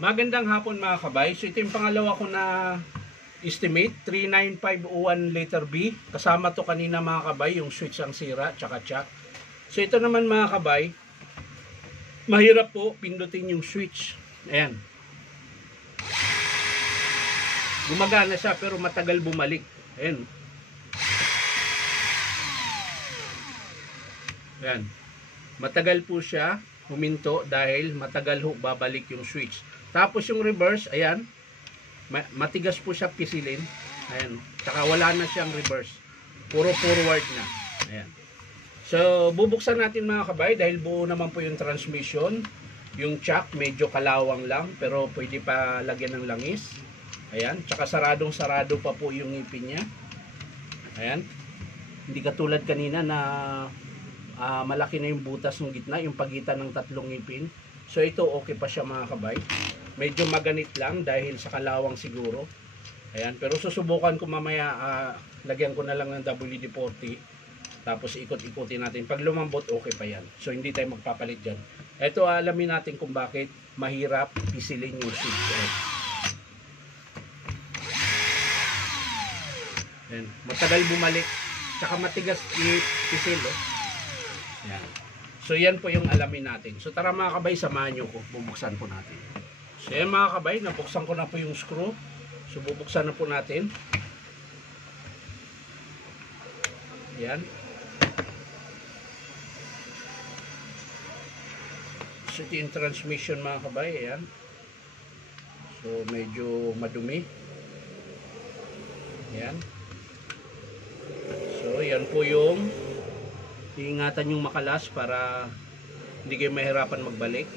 Magandang hapon mga kabay. So ito yung pangalawa ko na estimate, 39501 letter B. Kasama to kanina mga kabay, yung switch ang sira, tsaka chock. So ito naman mga kabay, mahirap po pindutin yung switch. Ayan. Gumagana siya pero matagal bumalik. Ayan. Ayan. Matagal po siya huminto dahil matagal ho babalik yung switch. Tapos yung reverse, ayan, matigas po siya pisilin. Ayan, saka wala na siyang reverse. Puro forward na. Ayan. So, bubuksan natin mga kabay dahil buo naman po yung transmission. Yung chock, medyo kalawang lang, pero pwede pa lagyan ng langis. Ayan, tsaka saradong-sarado pa po yung ngipin niya. Ayan. Hindi katulad kanina na malaki na yung butas ng gitna, yung pagitan ng tatlong ngipin. So, ito okay pa siya mga kabay. Medyo maganit lang dahil sa kalawang siguro. Ayan, pero susubukan ko mamaya, lagyan ko na lang ng WD-40. Tapos ikot-ikutin natin. Pag lumambot, okay pa yan. So, hindi tayo magpapalit dyan. Ito, alamin natin kung bakit mahirap pisilin yung switch. Ayan, matagal bumalik. Saka matigas i-pisil. Ayan. So, yan po yung alamin natin. So, tara mga kabay, samahan nyo ko. Bubuksan po natin. So, yan mga kabay, nabuksan ko na po yung screw. So, bubuksan na po natin. Yan. So, ito yung transmission mga kabay. Ayan. So, medyo madumi. Yan. So, yan po yung iingatan yung makalas para hindi kayo mahirapan magbalik.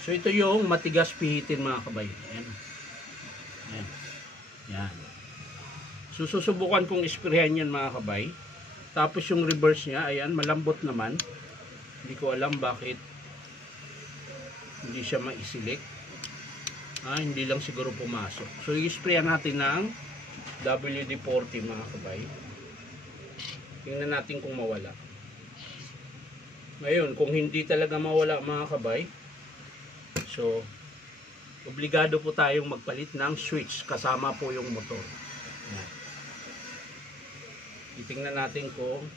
So ito yung matigas pihitin mga kabay. Ayan. Ayan. Ayan. So susubukan kong isprehan yan mga kabay. Tapos yung reverse niya, ayan, malambot naman. Hindi ko alam bakit hindi siya maisilik. Hindi lang siguro pumasok. So, i-sprayan natin ng WD-40 mga kabay. Tingnan natin kung mawala. Ngayon, kung hindi talaga mawala mga kabay, so, obligado po tayong magpalit ng switch kasama po yung motor. Yan. Titingnan natin kung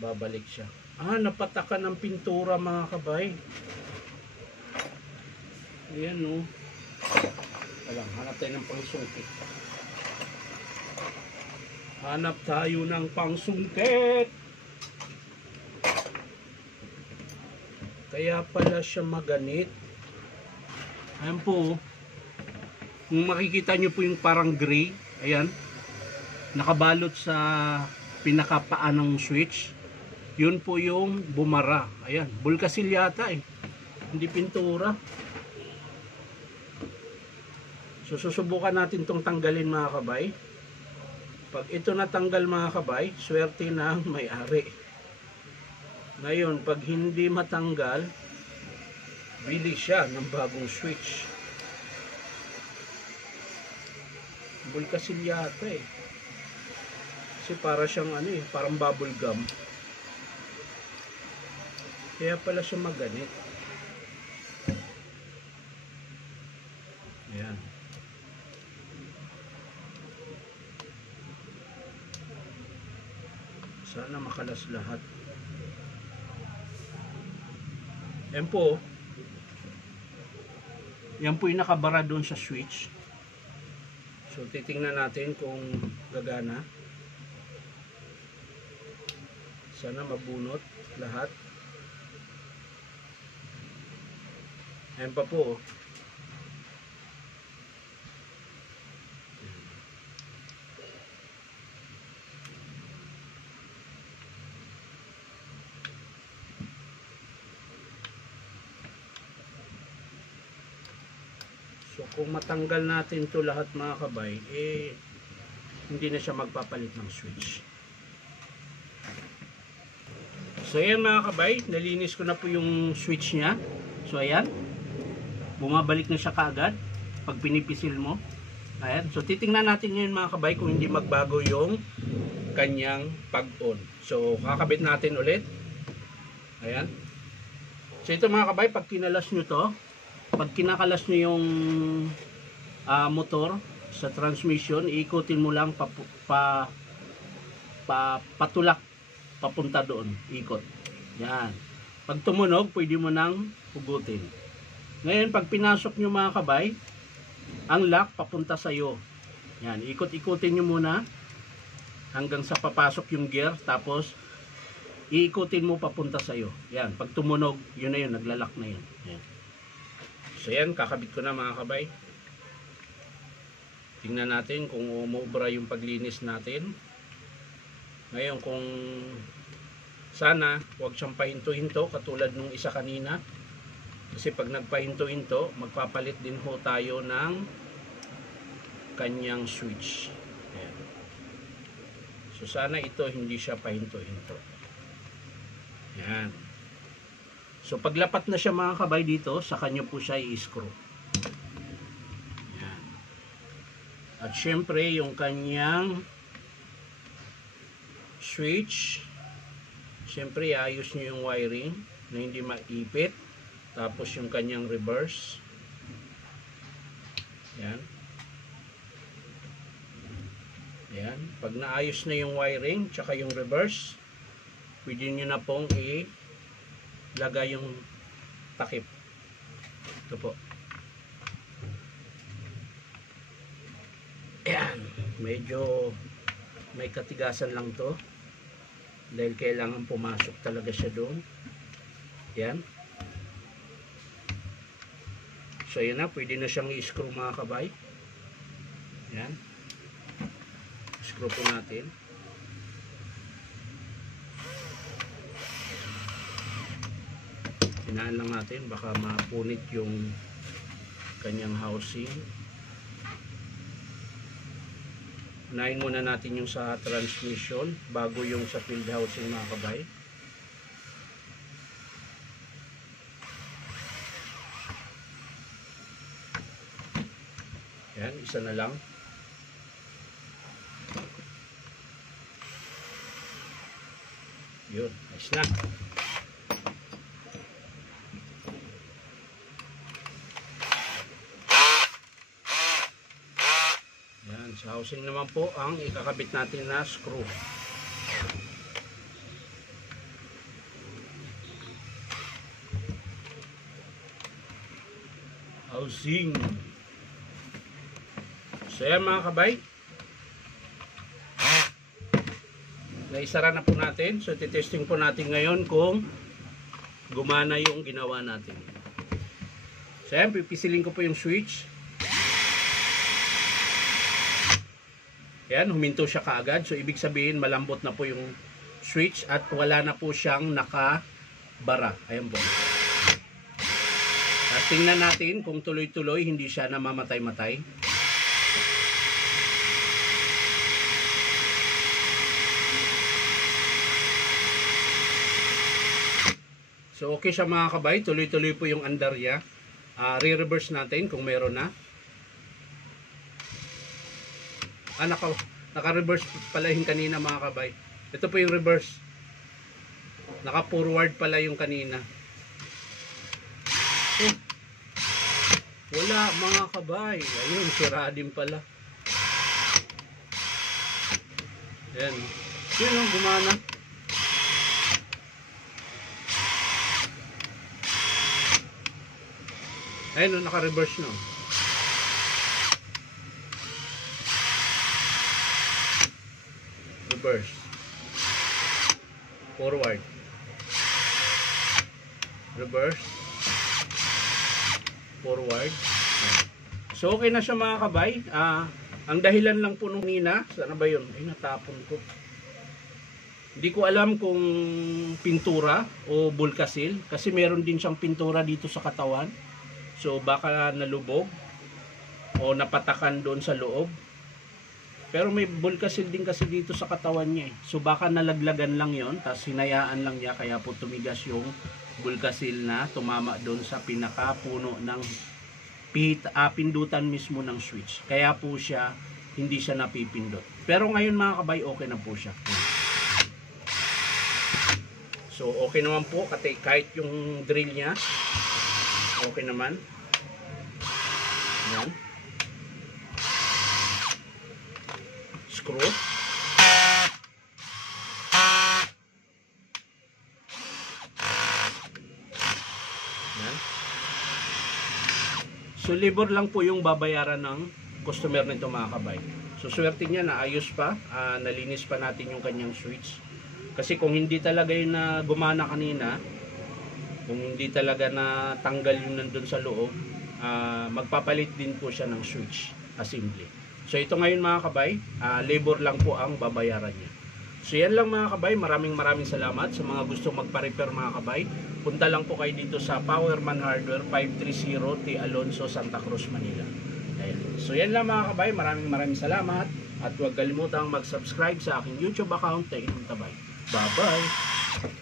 babalik siya. Napatakan ng pintura mga kabay. Ayan o. Alam, hanap tayo ng pangsungkit. Hanap tayo ng pangsungkit. Kaya pala siya maganit. Ayan po. Kung makikita nyo po yung parang gray. Ayan. Nakabalot sa pinakapaan ng switch. Yun po yung bumara. Ayan. Bulkasil yata eh. Hindi pintura. So, susubukan natin itong tanggalin mga kabay. Pag ito natanggal mga kabay, swerte ng may-ari. Ngayon, pag hindi matanggal, bili siya ng bagong switch. Bulkasil yata eh. Kasi para siyang parang bubble gum. Kaya pala siya maganit. Ayan. Sana makalas lahat. Yan po. Yan po yung nakabara doon sa switch. So, titingnan natin kung gagana. Sana mabunot lahat. Yan pa po. So, kung matanggal natin to lahat mga kabay, hindi na siya magpapalit ng switch. So, ayan mga kabay, nalinis ko na po yung switch niya. So, ayan, bumabalik na siya kaagad pag pinipisil mo. Ayan, so titingnan natin ngayon mga kabay kung hindi magbago yung kanyang pag-on. So, kakabit natin ulit. Ayan. So, ito mga kabay, pag kinalas nyo to, pag kinakalas nyo yung motor sa transmission, iikutin mo lang patulak papunta doon. Ikot. Yan. Pag tumunog, pwede mo nang hugutin. Ngayon, pag pinasok nyo mga kabay, ang lock papunta sa iyo. Yan. Ikot-ikutin nyo muna hanggang sa papasok yung gear. Tapos, iikutin mo papunta sa iyo. Yan. Pag tumunog, yun na yun. Naglalak na yun. Yan. So, yan. Kakabit ko na mga kabay. Tingnan natin kung umubra yung paglinis natin. Ngayon, kung sana, huwag siyang pahinto-hinto katulad nung isa kanina. Kasi pag nagpahinto-hinto, magpapalit din ho tayo ng kanyang switch. Ayan. So, sana ito hindi siya pahinto-hinto. Ayan. So, paglapat na siya mga kabay dito, sa kanya po siya i-screw. Ayan. At syempre, yung kanyang switch, syempre, ayos nyo yung wiring na hindi maipit. Tapos, yung kanyang reverse. Ayan. Ayan. Pag naayos na yung wiring, tsaka yung reverse, pwede nyo na pong ilagay yung takip. Ito po. Ayan. Medyo may katigasan lang to. Dahil kailangan pumasok talaga siya doon. Ayan. So, ayan na. Pwede na siyang i-screw mga kabay. Ayan. Screw po natin. Hinaan lang natin. Baka mapunit yung kanyang housing. Unahin muna natin yung sa transmission bago yung sa field housing mga kabay. Yan, isa na lang. Yun, ayos na. Sa housing naman po ang ikakabit natin na screw. Housing. So yan mga kabay. Naisara na po natin. So titesting po natin ngayon kung gumana yung ginawa natin. So yan, pipisilin ko po yung switch. Yan, huminto siya kaagad. So, ibig sabihin, malambot na po yung switch at wala na po siyang nakabara. Ayan po. At tingnan natin kung tuloy-tuloy, hindi siya namamatay-matay. So, okay siya mga kabay. Tuloy-tuloy po yung andar niya. Re-reverse natin kung meron na. Naka-reverse pala yung kanina mga kabay. Ito po yung reverse. Naka-forward pala yung kanina. Wala mga kabay. Ayun, sira din pala. Ayan. Yun ang gumana. Ayun, naka-reverse no. Reverse, forward, reverse, forward. So okay na siya mga kabay. Ang dahilan lang po nung nina, sana ba yun? Ay, natapon ko. Hindi ko alam kung pintura o bulkasil kasi meron din siyang pintura dito sa katawan. So baka nalubog o napatakan doon sa loob. Pero may bulkasil din kasi dito sa katawan niya eh. So baka nalaglagan lang yon, tapos hinayaan lang niya, kaya po tumigas yung bulkasil na tumama doon sa pinakapuno ng pindutan mismo ng switch. Kaya po siya hindi siya napipindot. Pero ngayon mga kabay, okay na po siya. So okay naman po, kahit yung drill niya, okay naman. Yan. Screw. Yan. So libor lang po yung babayaran ng customer nito mga kabay. So swerte niya na ayos pa, nalinis pa natin yung kanyang switch. Kasi kung hindi talaga yun na gumana kanina, kung hindi talaga na tanggal yung nandun sa loob, magpapalit din po siya ng switch assembly. So ito ngayon mga kabay, labor lang po ang babayaran niya. So yan lang mga kabay, maraming salamat sa mga gusto magpa-repair mga kabay. Punta lang po kayo dito sa Powerman Hardware 530 T. Alonso, Santa Cruz, Manila. Ayan. So yan lang mga kabay, maraming salamat. At huwag kalimutang mag-subscribe sa aking YouTube account, Inom Tabay. Bye-bye!